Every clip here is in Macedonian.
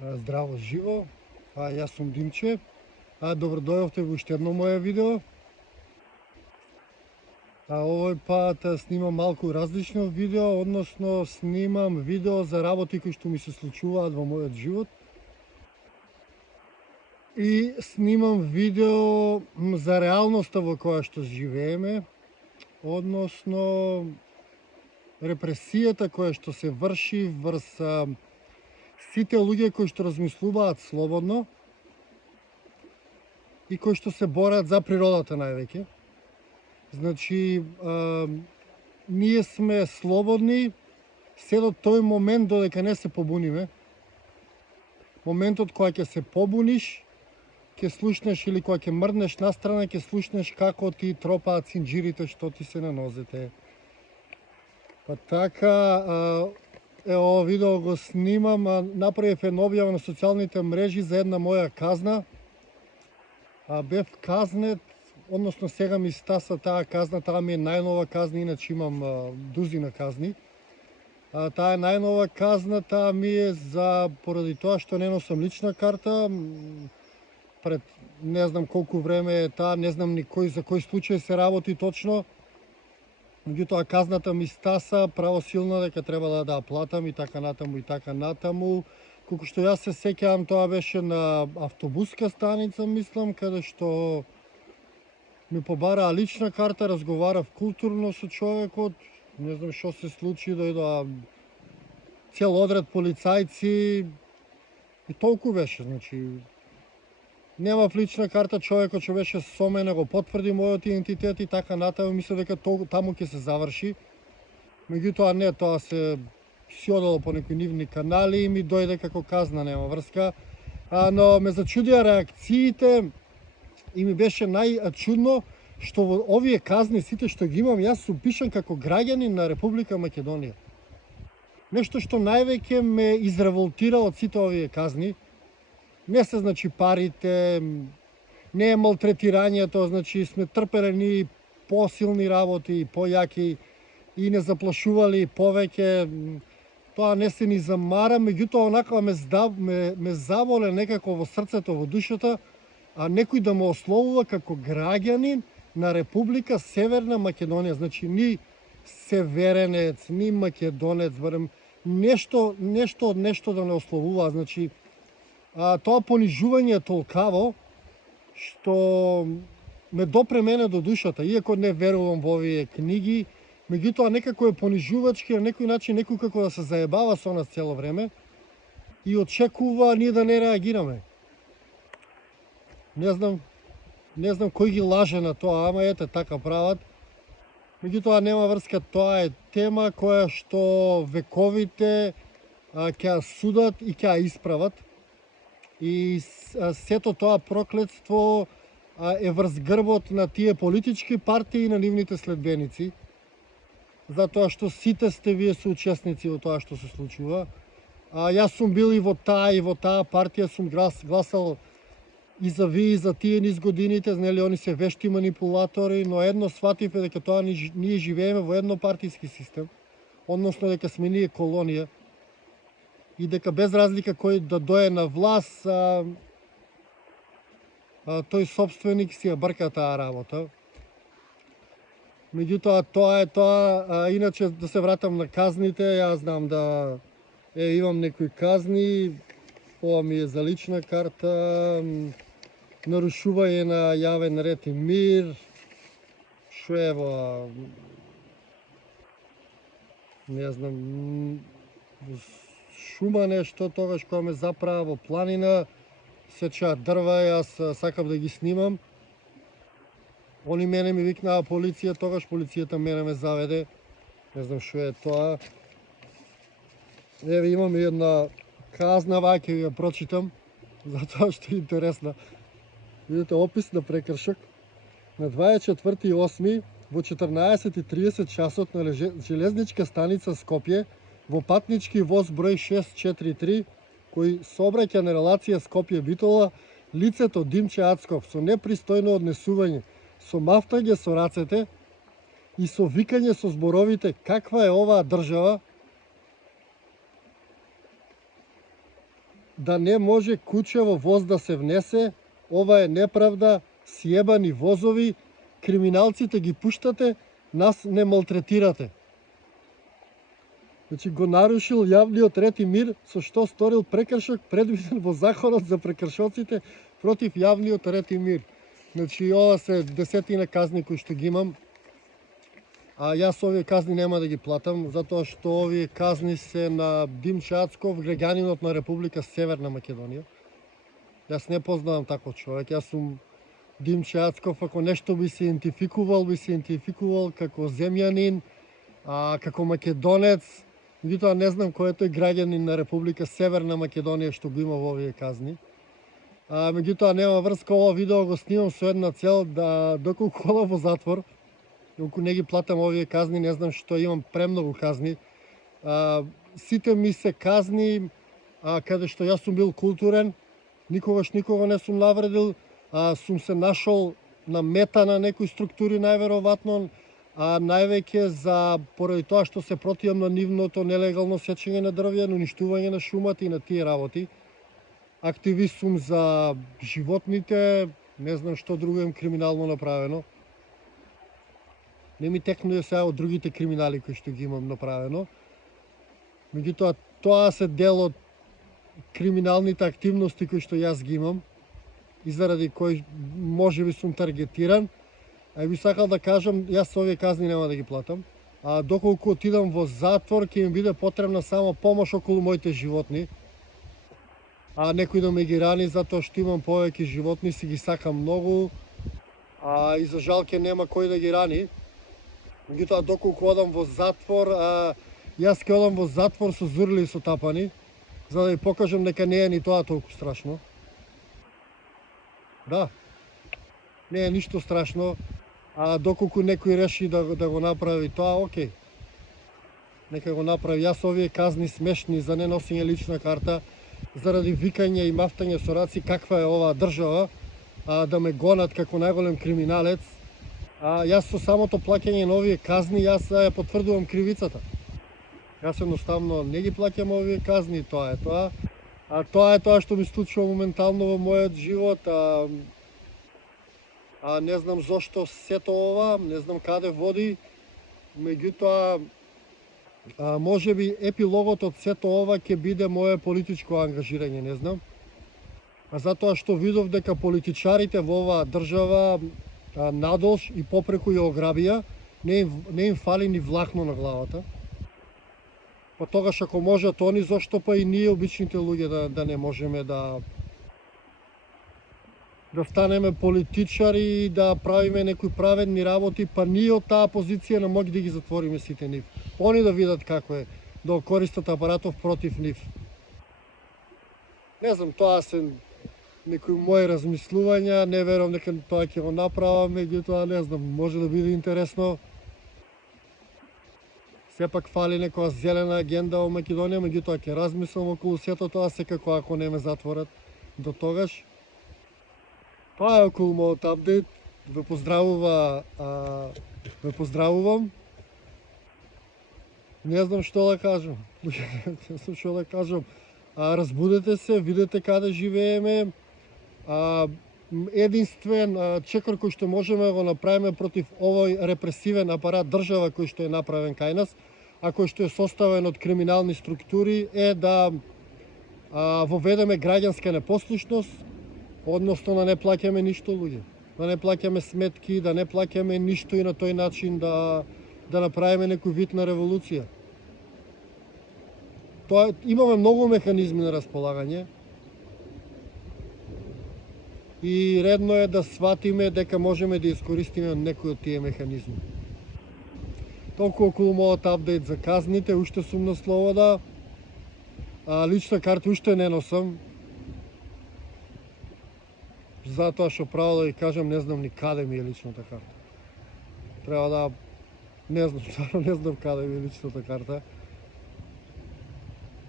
Здраво живо, јас сум Димче. Добро дојдовте во уште едно моје видео. Овој пат снимам малку различно видео, односно снимам видео за работи кои што ми се случуваат во мојот живот. И снимам видео за реалноста во која што живееме, односно репресијата која што се врши врз сите луѓе кои што размислуваат слободно и кои што се борат за природата највеќе. Значи, ние сме слободни се до тој момент додека не се побуниме. Моментот кога ќе се побуниш, ќе слушнеш или кога ќе мрднеш настрана, ќе слушнеш како ти тропаат синџирите што ти се на нозете. Па така, ово видео го снимам, направив една објава на социјалните мрежи за една моја казна. Бев казнет, односно сега ми стаса таа казна, таа ми е најнова казна, иначе имам дузина казни. Таа е најнова казна, таа ми е поради тоа што не носам лична карта. Пред не знам колку време е таа, не знам ни за кој случај се работи точно. Меѓутоа казната ми стаса правосилна дека треба да ја платам и така натаму и така натаму. Колку што јас се сеќавам, тоа беше на автобуска станица, мислам, каде што ми побараа лична карта, разговарав културно со човекот, не знам што се случи, дојдоа цел одред полицајци и толку беше, значи немав лична карта, човекот што беше со мене го потврди мојот идентитет и така натаму, мислев дека таму ќе се заврши. Меѓутоа не, тоа се си одало по некои нивни канали и ми дојде како казна, нема врска. Но ме зачудија реакциите и ми беше најчудно што во овие казни сите што ги имам, јас сум пишан како граѓанин на Република Македонија. Нешто што највеќе ме изреволтира од сите овие казни. Не се, значи, парите, не е малтретирањето, значи сме трпелени посилни работи, појаки и не заплашували повеќе. Тоа не се ни замара, меѓутоа онака ме заболе некако во срцето, во душата, некој да ме ословува како граѓанин на Република Северна Македонија. Значи, ни северенец, ни македонец, барем нешто од нешто да не ословува. Значи, тоа понижување е толкаво што ме допре мене до душата, иако не верувам во овие книги, меѓутоа некако е понижувачки, на некој начин некој како да се заебава со нас цело време и очекува ние да не реагираме. Не знам кој ги лаже на тоа, ама ете така прават. Меѓутоа нема врска, тоа е тема која што вековите ќе ја судат и ќе ја исправат. И сето тоа проклетство е врз грбот на тие политички партии и на нивните следбеници, затоа што сите сте вие соучесници во тоа што се случува. Јас сум бил и во таа партија, сум гласал и за вие и за тие низ годините, нели, они се вешти манипулатори, но едно свативе дека тоа ние живееме во еднопартиски систем, односно дека сме ние колонија и дека без разлика кој да дое на власт, тој собственик си ја брка таа работа. Меѓутоа тоа е тоа, иначе да се вратам на казните, јас знам да имам некои казни, ова ми е за лична карта, нарушување на јавен ред и мир, што е во, не знам, шума нешто, тогаш кога ме заправа во планина, сечаат дрва, јас сакав да ги снимам. Они мене ми викнаа полиција, тогаш полицијата мене ме заведе. Не знам што е тоа. Еве имам една казна, ќе ја прочитам, затоа што е интересна. Видите, опис на прекршок. На 24.8. во 14:30 часот на железничка станица Скопје, во патнички воз број 643, кој сообраќа на релација Скопје-Битола, лицето Димче Ацков со непристојно однесување, со мафтање со рацете и со викање со зборовите "каква е оваа држава", да не може куче во воз да се внесе, ова е неправда, сјебани возови, криминалците ги пуштате, нас не малтретирате. Значи го нарушил јавниот ред и мир со што сторил прекршок предвиден во законот за прекршоците против јавниот ред и мир. Значи ова се десетина казни кои што ги имам. А јас овие казни нема да ги платам, затоа што овие казни се на Димчо Ацков, граѓанинот на Република Северна Македонија. Јас не познавам таков човек, јас сум Димчо Ацков, ако нешто би се идентификувал како земјанин, како македонец, меѓутоа не знам кој е тој граѓанин на Република Северна Македонија што го има во овие казни. Меѓутоа нема врска, ова видео го снимам со една цел да доколку одам во затвор, доколку не ги платам овие казни, не знам што имам премногу казни. Сите ми се казни каде што јас сум бил културен, никогаш никого не сум навредил, сум се нашол на мета на некои структури најверојатно, највеќе поради тоа што се противам на нивното нелегално сечење на дрвја, уништување на шумата и на тие работи. Активист сум за животните, не знам што друго им криминално направено. Не ми текнува сега од другите криминали кои што ги имам направено. Меѓутоа, тоа се дел од криминалните активности кои што јас ги имам и заради кои можеби сум таргетиран. Би сакал да кажам, јас овие казни нема да ги платам. Доколку отидам во затвор, ќе ми биде потребна само помош околу моите животни. Некој да ме ги рани, затоа што имам повеќе животни, си ги сакам многу. И за жал ќе нема кој да ги рани. Меѓутоа, доколку одам во затвор, јас ќе одам во затвор со зурли и со тапани, за да ви покажам дека не е ни тоа толку страшно. Да, не е ништо страшно, доколку некој реши да го направи тоа, окей. Нека го направи. Јас овие казни смешни за неносење лична карта, заради викање и мафтање со раци каква е оваа држава, да ме гонат како најголем криминалец. Јас со самото плаќање на овие казни, јас ја потврдувам кривицата. Јас едноставно не ги плаќам овие казни, тоа е тоа. Тоа е тоа што ми случува моментално во мојот живот. Не знам зошто сето ова, не знам каде води, меѓутоа можеби епилогот од сето ова ќе биде моје политичко ангажирање, не знам. Затоа што видов дека политичарите во оваа држава надолж и попреку ја ограбија, не им фали ни влахно на главата. Па тогаш ако можат они, зошто па и ние обичните луѓе да не можеме да станеме политичари и да правиме некои праведни работи, па ние од таа позиција не може да ги затвориме сите нив. Они да видат како е, да користат апаратов против нив. Не знам, тоа се некои мои размислувања, не верувам дека тоа ќе го направам, меѓутоа не знам, може да биде интересно. Сепак фали некоја зелена агенда во Македонија, меѓутоа ќе размислам околу сето тоа, секако ако не ме затворат до тогаш. Тоа е околу мојот апдейт. Ве поздравувам. Не знам што да кажам. Не знам што да кажам. Разбудете се, видете каде живееме. Единствен чекор кој што можеме да го направиме против овој репресивен апарат држава кој што е направен кај нас, а кој што е составен од криминални структури, е да воведеме граѓанска непослушност, односно да не плаќаме ништо луѓе, да не плаќаме сметки, да не плаќаме ништо и на тој начин да направиме некој вид на револуција. Имаме многу механизми на располагање и редно е да сватиме дека можеме да искористиме некои од тие механизми. Толку околу мојот апдейт за казните, уште сум на слобода. Лична карта уште не носам. Затоа што право да ви кажам, не знам ни каде ми е личната карта. Треба да... Не знам, не знам каде ми е личната карта.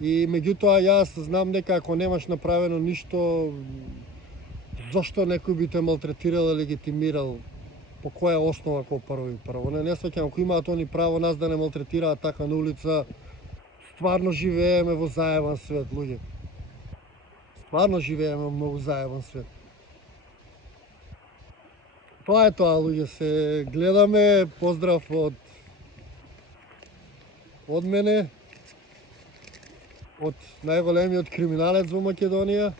И меѓутоа јас знам дека ако немаш направено ништо, зошто некој би те малтретирал или легитимирал, по која основа како прво. Не сваќам, ако имаат они право нас да не малтретираат така на улица, стварно живееме во заебан свет, луѓе. Стварно живееме во многу заебан свет. Тоа е тоа, луѓе, се гледаме. Поздрав од мене, од најголемиот криминалец во Македонија.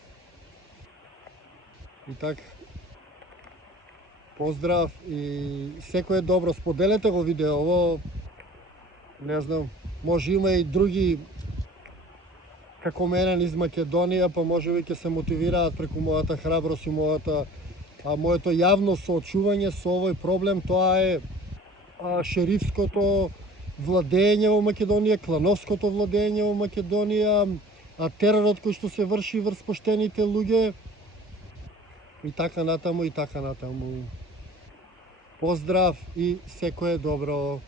И така, поздрав и секој е добро. Споделете го видеово. Не знам, може има и други како мене низ Македонија, па можеби ќе се мотивираат преку мојата храброст и моето јавно соочување со овој проблем. Тоа е шерифското владење во Македонија, клановското владење во Македонија, теророт кој што се врши врз поштените луѓе и така натаму и така натаму. Поздрав и секое добро.